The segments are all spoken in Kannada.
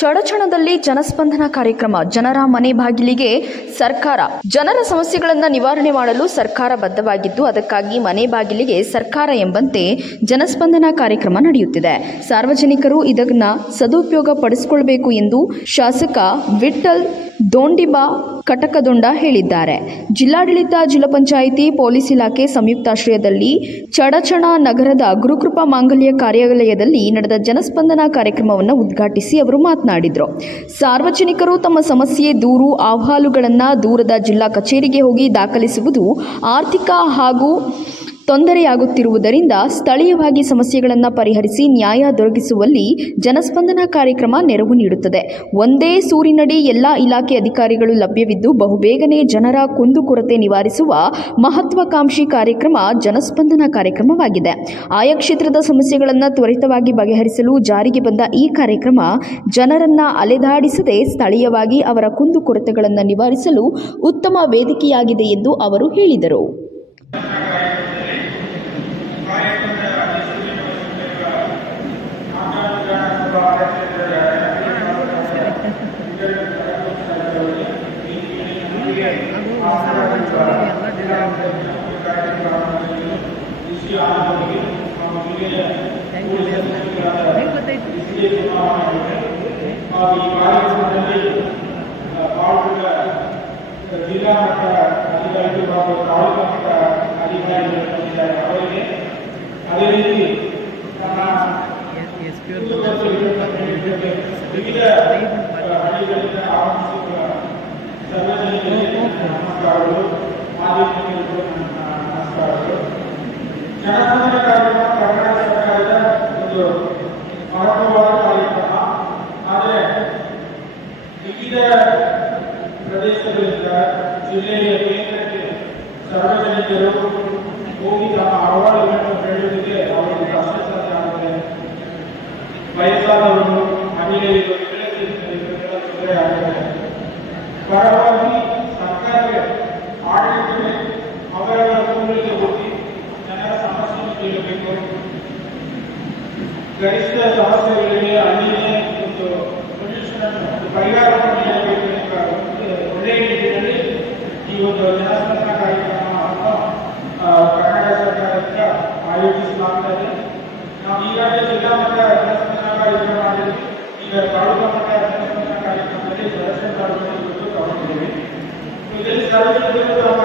ಚಡಚಣದಲ್ಲಿ ಜನಸ್ಪಂದನ ಕಾರ್ಯಕ್ರಮ, ಜನರ ಮನೆ ಬಾಗಿಲಿಗೆ ಸರ್ಕಾರ. ಜನರ ಸಮಸ್ಯೆಗಳನ್ನು ನಿವಾರಣೆ ಮಾಡಲು ಸರ್ಕಾರ ಬದ್ಧವಾಗಿದ್ದು, ಅದಕ್ಕಾಗಿ ಮನೆ ಬಾಗಿಲಿಗೆ ಸರ್ಕಾರ ಎಂಬಂತೆ ಜನಸ್ಪಂದನ ಕಾರ್ಯಕ್ರಮ ನಡೆಯುತ್ತಿದೆ. ಸಾರ್ವಜನಿಕರು ಇದನ್ನ ಸದುಪಯೋಗ ಪಡಿಸಿಕೊಳ್ಬೇಕು ಎಂದು ಶಾಸಕ ವಿಠಲ್ ದೋಂಡಿಬಾ ಕಟಕದೊಂಡ ಹೇಳಿದ್ದಾರೆ. ಜಿಲ್ಲಾಡಳಿತ, ಜಿಲ್ಲಾ ಪಂಚಾಯಿತಿ, ಪೊಲೀಸ್ ಇಲಾಖೆ ಸಂಯುಕ್ತಾಶ್ರಯದಲ್ಲಿ ಚಡಚಣ ನಗರದ ಗುರುಕೃಪಾ ಮಾಂಗಲ್ಯ ಕಾರ್ಯಾಲಯದಲ್ಲಿ ನಡೆದ ಜನಸ್ಪಂದನ ಕಾರ್ಯಕ್ರಮವನ್ನು ಉದ್ಘಾಟಿಸಿ ಅವರು ಮಾತನಾಡಿದರು. ಸಾರ್ವಜನಿಕರು ತಮ್ಮ ಸಮಸ್ಯೆ ದೂರು ಅಹವಾಲುಗಳನ್ನು ದೂರದ ಜಿಲ್ಲಾ ಕಚೇರಿಗೆ ಹೋಗಿ ದಾಖಲಿಸುವುದು ಆರ್ಥಿಕ ಹಾಗೂ ತೊಂದರೆಯಾಗುತ್ತಿರುವುದರಿಂದ ಸ್ಥಳೀಯವಾಗಿ ಸಮಸ್ಯೆಗಳನ್ನು ಪರಿಹರಿಸಿ ನ್ಯಾಯ ದೊರಕಿಸುವಲ್ಲಿ ಜನಸ್ಪಂದನ ಕಾರ್ಯಕ್ರಮ ನೆರವು ನೀಡುತ್ತದೆ. ಒಂದೇ ಸೂರಿನಡಿ ಎಲ್ಲ ಇಲಾಖೆ ಅಧಿಕಾರಿಗಳು ಲಭ್ಯವಿದ್ದು ಬಹುಬೇಗನೆ ಜನರ ಕುಂದುಕೊರತೆ ನಿವಾರಿಸುವ ಮಹತ್ವಾಕಾಂಕ್ಷಿ ಕಾರ್ಯಕ್ರಮ ಜನಸ್ಪಂದನ ಕಾರ್ಯಕ್ರಮವಾಗಿದೆ. ಆಯಾ ಕ್ಷೇತ್ರದ ಸಮಸ್ಯೆಗಳನ್ನು ತ್ವರಿತವಾಗಿ ಬಗೆಹರಿಸಲು ಜಾರಿಗೆ ಬಂದ ಈ ಕಾರ್ಯಕ್ರಮ ಜನರನ್ನ ಅಲೆದಾಡಿಸದೆ ಸ್ಥಳೀಯವಾಗಿ ಅವರ ಕುಂದುಕೊರತೆಗಳನ್ನು ನಿವಾರಿಸಲು ಉತ್ತಮ ವೇದಿಕೆಯಾಗಿದೆ ಎಂದು ಅವರು ಹೇಳಿದರು. ಜಿಲ್ಲಾ ಮಟ್ಟ ಅಧಿಕಾರಿಗಳು ಹಾಗೂ ತಾಲೂಕು ಮಟ್ಟ ಅಧಿಕಾರಿಗಳು ಬಂದಿದ್ದಾರೆ ಅವರಿಗೆ ಅದೇ ರೀತಿ ನಮ್ಮ ಎಸ್ ಪಿ ಕುಂದು ಕೊರತೆ ವಿವಿಧ ಹಳ್ಳಿಗಳಿಂದ ಆಗಮಿಸಿರುವ ಸಾರ್ವಜನಿಕರಿಗೆ సంస్థానాలు మాజీ ಗರಿಷ್ಠ ಸಮಸ್ಯೆಗಳಿಗೆ ಅಲ್ಲಿಯೇ ಒಂದು ಎಂಬ ಒಳ್ಳೆಯ ರೀತಿಯಲ್ಲಿ ಈ ಒಂದು ಜನಸ್ಪಂದನ ಕಾರ್ಯಕ್ರಮವನ್ನು ಕರ್ನಾಟಕ ಸರ್ಕಾರದಿಂದ ಆಯೋಜಿಸಲಾಗುತ್ತದೆ ನಾವು ಈಗಾಗಲೇ ಜಿಲ್ಲಾ ಮಟ್ಟ ಜನಸ್ಪಂದನ ಕಾರ್ಯಕ್ರಮ ಮಾಡಿದ್ವಿ ಈಗ ತಾಲೂಕು ಮಟ್ಟ ಜನಸ್ಪಂದನ ಕಾರ್ಯಕ್ರಮದಲ್ಲಿ ಸದಸ್ಯ ತಾಲೂಕಿನಲ್ಲಿ ತಗೊಂಡಿದ್ದೇವೆ ಇದರಲ್ಲಿ ಸಾರ್ವಜನಿಕರು ತಮ್ಮ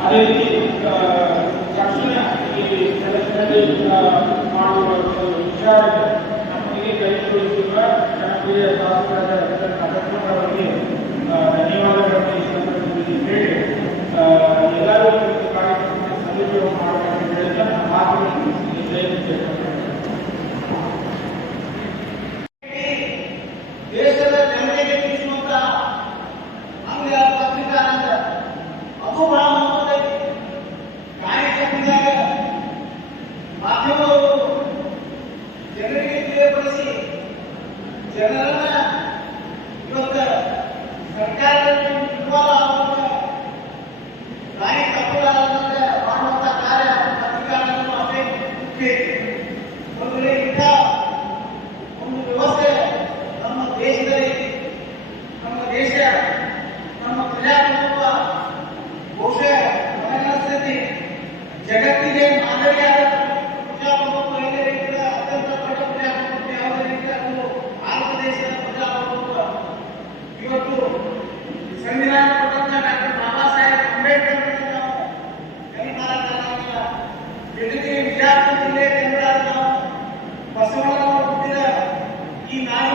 ಅದೇ ರೀತಿ ಆ, ತಕ್ಷಣ ಈ ಕೆಲಸದಲ್ಲಿ ಆ, ಮಾಡುವ ಒಂದು ವಿಚಾರ ನಮಗೆ ಕೈಗೊಳಿಸಿರುವ ಜನಪ್ರಿಯ Amen.